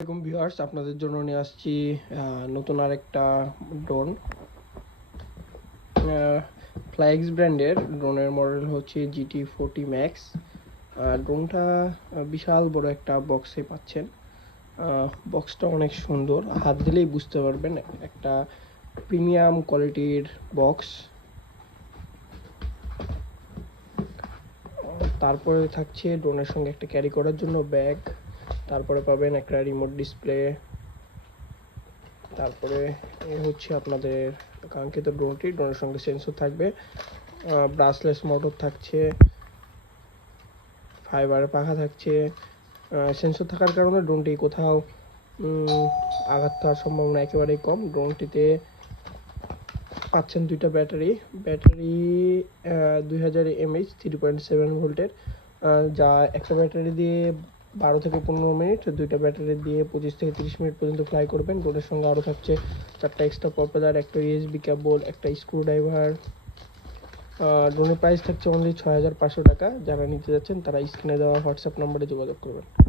আসসালামাইকুম ভিউয়ার্স, আপনাদের জন্য নিয়ে আসছি নতুন আরেকটা ড্রোন। ফ্লাইক্স ব্র্যান্ডের ড্রোনের মডেল হচ্ছে GT40 ম্যাক্স। ড্রোনটা বিশাল বড় একটা বক্সে পাচ্ছেন। বক্সটা অনেক সুন্দর, হাত দিলেই বুঝতে পারবেন একটা প্রিমিয়াম কোয়ালিটির বক্স। তারপরে থাকছে ড্রোনের সঙ্গে একটা ক্যারি করার জন্য ব্যাগ, তারপরে পাবেন একটা রিমোট ডিসপ্লে, তারপরে হচ্ছে আপনাদের কাঙ্ক্ষিত ড্রোনের সঙ্গে সেন্সর থাকবে, ব্রাসলেস মোটর থাকছে, ফাইবারের পাখা থাকছে। সেন্সর থাকার কারণে ড্রোনটি কোথাও আঘাত খাওয়ার সম্ভাবনা একেবারেই কম। ড্রোনটিতে পাচ্ছেন দুইটা ব্যাটারি 2000 mAh 3.7 ভোল্টের, যা একটা ব্যাটারি দিয়ে 12 থেকে 15 মিনিট, দুইটা ব্যাটারি দিয়ে 25 থেকে 30 মিনিট পর্যন্ত ফ্লাই করবেন। ড্রোনের সঙ্গে আরও থাকছে 4টা এক্সট্রা প্রপেলার, একটা USB কেবল, একটা স্ক্রুড্রাইভার। ড্রোনের প্রাইস থাকছে অনলি 6500 টাকা। যারা নিতে যাচ্ছেন তারা স্ক্রিনে দেওয়া হোয়াটসঅ্যাপ নাম্বারে যোগাযোগ করবেন।